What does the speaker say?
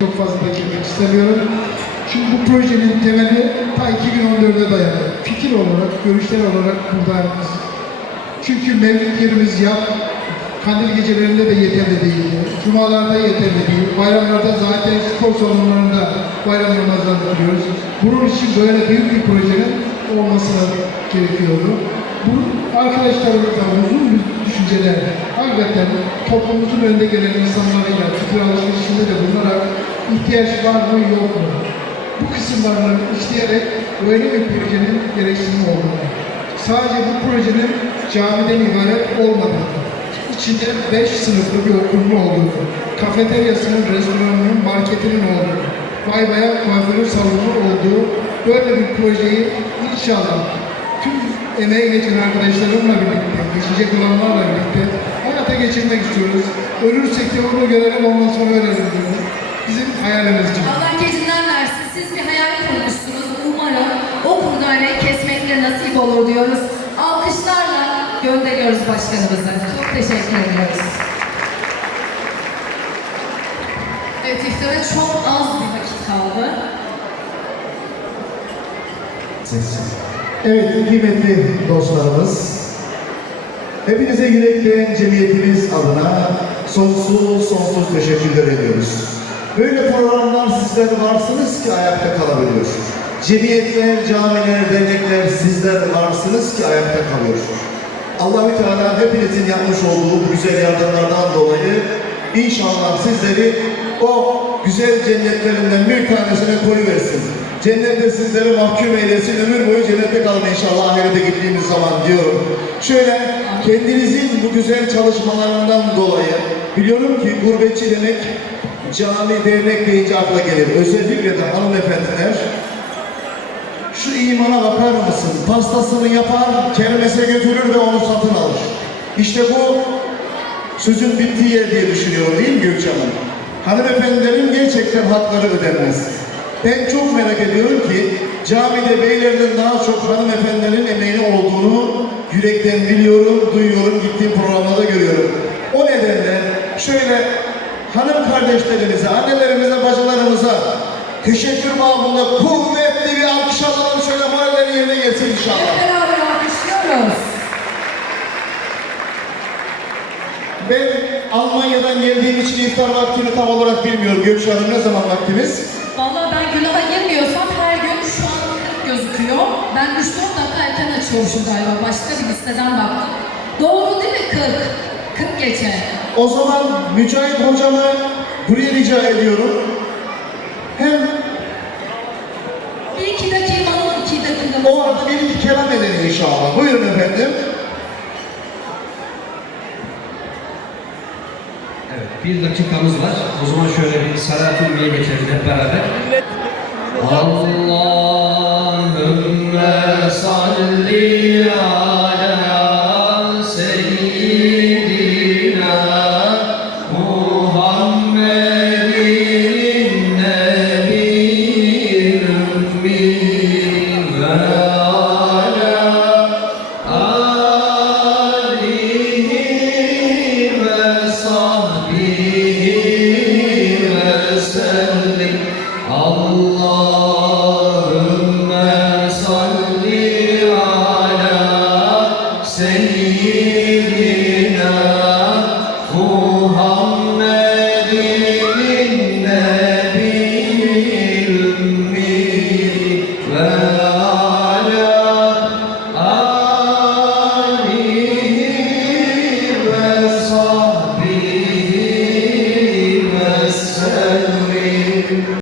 Çok fazla da girmek istemiyorum. Çünkü bu projenin temeli ta 2014'e dayanır. Fikir olarak, görüşler olarak buradayız. Çünkü mevlid yerimiz yap, kandil gecelerinde de yeterli değil. Cumalarda yeterli değil. Bayramlarda zaten spor salonlarında bayram namazlarını kılıyoruz. Bunun için böyle büyük bir projenin olmasına gerekiyordu. Bu arkadaşlarımızla uzun düşünceler, hakikaten toplumumuzun önde gelen insanlarıyla fikir alışverişinde de bunlara ihtiyaç var mı yok mu? Bu kısımlarını işleyerek böyle bir projenin gereksinimi olmalı. Sadece bu projenin camiden ibaret olmadığını, içinde beş sınıflı bir okulun olduğunu, kafeteryasının, restoranının, marketinin olduğunu, bay bayan kuaförü salonu olduğu böyle bir projeyi inşallah tüm emeği geçen arkadaşlarımla birlikte, geçecek olanlarla birlikte hayata geçirmek istiyoruz. Ölürsek de onu görelim, ondan sonra ölelim diyoruz. Bizim hayalimiz için. Allah gecinden versin. Siz bir hayal kurmuşsunuz. Umarım o kurdaneyi kesmekle nasip olur diyoruz. Alkışlarla gönderiyoruz başkanımıza. Çok teşekkür ediyoruz. Evet iftara çok az bir vakit kaldı. Evet kıymetli dostlarımız, hepinize yürekten cemiyetimiz adına sonsuz sonsuz teşekkürler ediyoruz. Böyle programlar sizler varsınız ki ayakta kalabiliyor. Cemiyetler, camiler, dernekler sizler varsınız ki ayakta kalıyor. Allahü Teala hepinizin yapmış olduğu güzel yardımlardan dolayı inşallah sizleri o güzel cennetlerinden bir tanesine koyuversin. Cennette sizleri mahkum eylesin, ömür boyu cennette kalın inşallah ahirete gittiğimiz zaman diyorum. Şöyle kendinizin bu güzel çalışmalarından dolayı biliyorum ki gurbetçi demek cami, dernek deyince akla gelir. Özellikle de hanımefendiler şu imana bakar mısın? Pastasını yapar, kermese götürür ve onu satın alır. İşte bu sözün bittiği yer diye düşünüyorum değil mi Gökçe Hanım? Hanımefendilerin gerçekten hakları ödenmez. Ben çok merak ediyorum ki camide beylerden daha çok hanımefendilerin emeği olduğunu yürekten biliyorum, duyuyorum, gittiğim programlarda görüyorum. O nedenle şöyle hanım kardeşlerimize, annelerimize, bacılarımıza teşekkür babında kuvvetli bir alkış alalım şöyle moralleri yerine gelsin inşallah. Hep beraber alkışlıyoruz. Ben Almanya'dan geldiğim için iftar vaktini tam olarak bilmiyorum. Gökçe Hanım ne zaman vaktimiz? Vallahi ben günaha girmiyorsam her gün şu an 40 gözüküyor. Ben 3-4 dakika erken açıyormuşum galiba. Başka bir listeden baktım. Doğru değil mi 40? 40 geçe. O zaman Mücahit hocamı buraya rica ediyorum. Hem Bir iki dakikanın iki dakikamız o arada bir iki kelam edelim inşallah. Buyurun efendim. Evet, bir dakikamız var. O zaman şöyle bir Salatül Miye geçelim hep beraber. Allah